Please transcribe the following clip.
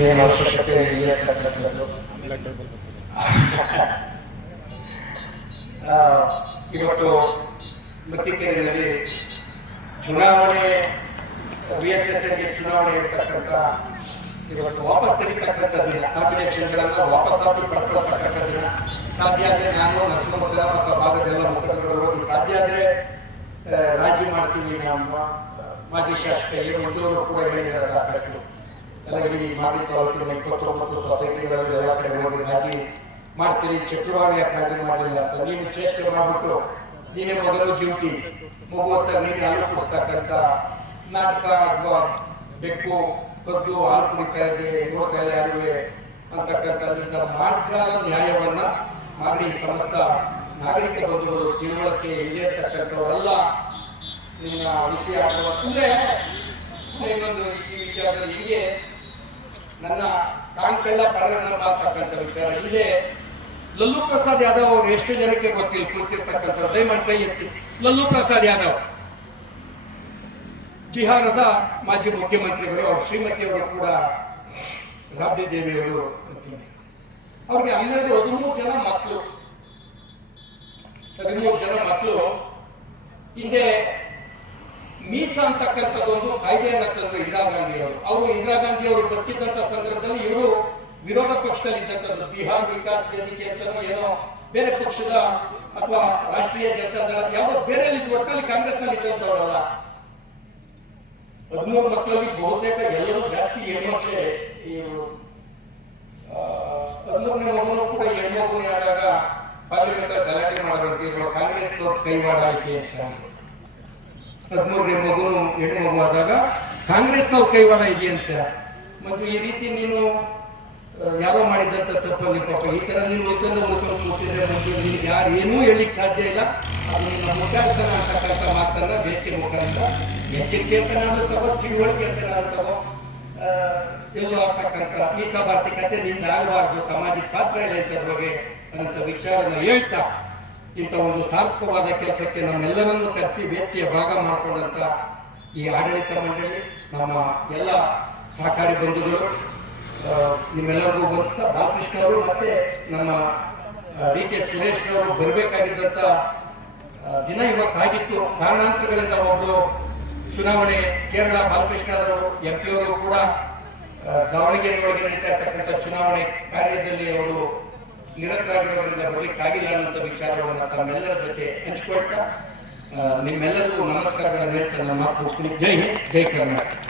ಏನು ಅವಶ್ಯಕತೆ ಇರತಕ್ಕಂಥದ್ದು. ಇವತ್ತು ಮತ್ತಿಕೆರೆಯಲ್ಲಿ ಚುನಾವಣೆ VSSಗೆ ಚುನಾವಣೆ ಇರ್ತಕ್ಕಂಥ ಇವತ್ತು ವಾಪಸ್ ತೆಗಿತಕ್ಕಂಥದ್ದಿಲ್ಲ. ನಾಮಿನೇಷನ್ಗಳನ್ನು ವಾಪಸ್ಸಾಗಿ ಪಡ್ಕೊಳ್ತಕ್ಕಂಥದ್ದಿಲ್ಲ. ಸಾಧ್ಯ ಆದರೆ ನಾನು ನರಸಿಂಹಮೂರ್ತಿ ಅಥವಾ ಭಾಗದೆಲ್ಲ ಮುಖಂಡರು ಹೋಗಿ ಸಾಧ್ಯ ಆದರೆ ರಾಜಿ ಮಾಡ್ತೀವಿ. ನಮ್ಮ ಮಾಜಿ ಶಾಸಕ ಮಂಜೂರು ಕೂಡ ಹೇಳಿದ್ದಾರೆ ಸಾಕಷ್ಟು. ಎಲ್ಲ ಇಡೀ ಮಾಗಡಿ ತಾಲೂಕಿನ 29 ಸೊಸೈಟಿಗಳಲ್ಲಿ ಎಲ್ಲ ಕಡೆ ಹೋಗಿ ರಾಜಿ ಮಾಡ್ತೀರಿ. ಚಕ್ರವಾಣಿ ಯಾಕೆ ರಾಜಿ ಮಾಡಲಿಲ್ಲ ಅಂತ ನೀನು ಚೇಷ್ಟೆ ಮಾಡಿಬಿಟ್ಟು ನೀನೇ ಮೊದಲು ಡ್ಯೂಟಿ ಮುಗುವತ್ತ ನೀನು ಹಾಲು ಕುಡಿಸ್ತಕ್ಕಂಥ ನಾಟಕ ಅಥವಾ ಬೆಕ್ಕು ಕದ್ದು ಹಾಲು ಕುಡಿತಾ ಇದೆ ನೋಡ್ತಾ ಇದೆ ಅರಿವೆ ಅಂತಕ್ಕಂಥದ್ರಿಂದ ಮಾರ್ಜಾಲ ನ್ಯಾಯವನ್ನ ಮಾಡಿ ಸಮಸ್ತ ನಾಗರಿಕ ಬಂಧುಗಳು ತಿಳುವಳಿಕೆ ಇಲ್ಲಿರ್ತಕ್ಕಂಥವರೆಲ್ಲ ನಿನ್ನ ವಿಷಯ ಅಂದರೆ ಇನ್ನೊಂದು ಈ ವಿಚಾರದಲ್ಲಿ ಹೀಗೆ ನನ್ನ ಕಾಂಕೆಲ್ಲ ಪರಣ ಆಗ್ತಕ್ಕಂಥ ವಿಚಾರ ಇಲ್ಲೇ ಲಲ್ಲೂ ಪ್ರಸಾದ್ ಯಾದವ್ ಅವರು ಎಷ್ಟು ಜನಕ್ಕೆ ಗೊತ್ತಿಲ್ಲ ಕುಳಿತಿರ್ತಕ್ಕಂಥ ದಯಮಾಡಿ ಕೈ ಎತ್ತಿ. ಲಲ್ಲೂ ಪ್ರಸಾದ್ ಯಾದವ್ ಬಿಹಾರದ ಮಾಜಿ ಮುಖ್ಯಮಂತ್ರಿಗಳು, ಅವ್ರ ಶ್ರೀಮತಿಯವರು ಕೂಡ ರಾಬ್ಡಿ ದೇವಿಯವರು. ಅವ್ರಿಗೆ 13 ಜನ ಮಕ್ಕಳು. 13 ಜನ ಮಕ್ಕಳು. ಹಿಂದೆ ಮೀಸಾ ಅಂತಕ್ಕಂಥದ್ದೊಂದು ಕಾಯ್ದೆಯನ್ನು ತಂದ್ರು ಇಂದಿರಾ ಗಾಂಧಿ ಅವರು. ಅವರು ಇಂದಿರಾ ಗಾಂಧಿ ಅವರು ಬರ್ತಿದ್ದಂಥ ಸಂದರ್ಭದಲ್ಲಿ ಇವರು ವಿರೋಧ ಪಕ್ಷದಲ್ಲಿ ಇದ್ದಂಥದ್ದು. ಬಿಹಾರ್ ವಿಕಾಸ್ ವೇದಿಕೆ ಅಂತ ಏನೋ ಬೇರೆ ಪಕ್ಷದ ಅಥವಾ ರಾಷ್ಟ್ರೀಯ ಜನತಾ ದಳ ಯಾವುದೋ ಬೇರೆ ಒಟ್ಟಿನಲ್ಲಿ ಕಾಂಗ್ರೆಸ್ನಲ್ಲಿ ಇದ್ದಂಥವ್ರಲ್ಲ. 13 ಮಕ್ಕಳಲ್ಲಿ ಬಹುತೇಕ ಎಲ್ಲರೂ ಜಾಸ್ತಿ ಹೆಣ್ಮಕ್ಳೇ. ಈ 13ನೇ ಮಗನು ಕೂಡ ಹೆಣ್ಮಗುನೇ ಆದಾಗ ಪಾರ್ಲಿಮೆಂಟ್ ಗಲಾಟೆ ಮಾಡೋದು ಕಾಂಗ್ರೆಸ್ ಕೈವಾಡ ಆಯ್ಕೆ ಅಂತ. 13ನೇ ಮಗುನು ಹೆಣ್ಣು ಮಗು ಆದಾಗ ಕಾಂಗ್ರೆಸ್ನವ್ರು ಕೈವಾಡ ಇದೆಯಂತ. ಮತ್ತು ಈ ರೀತಿ ನೀನು ಯಾರೋ ಮಾಡಿದಂಥ ತಪ್ಪಲ್ಲಿ ಪಾಪ ಈ ಥರ ನೀನು ಕೂತಿದ್ರೆ ನಿನ್ಗೆ ಯಾರು ಏನೂ ಹೇಳಲಿಕ್ಕೆ ಸಾಧ್ಯ ಇಲ್ಲ. ಅದು ನಿಮ್ಮ ಮುಖಾಂತರ ಅಂತಕ್ಕಂಥ ಮಾತನ್ನ ಬೇಕೆ ಮುಖಾಂತರ ಎಚ್ಚರಿಕೆ ಅಂತ ನಾನು ತಗೋ, ತಿಳುವಳಿಕೆ ಅಂತ ನಾನು ತಗೋ. ಎಲ್ಲೋ ಆಗ್ತಕ್ಕಂಥ ಮೀಸಲಾತಿಕತೆ ನಿಂದ ಆಗಬಾರ್ದು, ಸಾಮಾಜಿಕ ಪಾತ್ರ ಇಲ್ಲ ಇಂಥದ್ರ ಬಗ್ಗೆ ಅನ್ನೋಂಥ ವಿಚಾರನ ಹೇಳ್ತಾ ಇಂಥ ಒಂದು ಸಾರ್ಥಕವಾದ ಕೆಲಸಕ್ಕೆ ನಮ್ಮೆಲ್ಲರನ್ನು ಕರೆಸಿ ವೇದಿಕೆಯ ಭಾಗ ಮಾಡಿಕೊಂಡಂಥ ಈ ಆಡಳಿತ ಮಂಡಳಿ, ನಮ್ಮ ಎಲ್ಲ ಸಹಕಾರಿ ಬಂಧುಗಳು, ನಿಮ್ಮೆಲ್ಲರಿಗೂ ವಂಚಿತ ಬಾಲಕೃಷ್ಣ ಅವರು ಮತ್ತೆ ನಮ್ಮ DK ಸುರೇಶ್ ಅವರು ಬರಬೇಕಾಗಿದ್ದಂಥ ದಿನ ಇವತ್ತಾಗಿತ್ತು. ಕಾರಣಾಂತರಗಳಿಂದ ಒಬ್ಬರು ಚುನಾವಣೆ ಕೇರಳ ಬಾಲಕೃಷ್ಣ ಅವರು MP ಅವರು ಕೂಡ ದಾವಣಗೆರೆ ಒಳಗೆ ನಡೀತಾ ಇರ್ತಕ್ಕಂಥ ಚುನಾವಣೆ ಕಾರ್ಯದಲ್ಲಿ ಅವರು ನಿರತರಾಗಿರೋದ್ರಿಂದ ಬರಲಿಕ್ಕಾಗಿಲ್ಲ ಅನ್ನೋಂಥ ವಿಚಾರವನ್ನು ತಮ್ಮೆಲ್ಲರ ಜೊತೆ ಹಂಚಿಕೊಳ್ತಾ ನಿಮ್ಮೆಲ್ಲರಿಗೂ ನಮಸ್ಕಾರಗಳನ್ನು ಹೇಳ್ತಾ ನನ್ನ ಮಾತು ಮುಗಿಸ್ತೀನಿ. ಜೈ ಹಿಂದ್, ಜೈ ಕರ್ನಾಟಕ.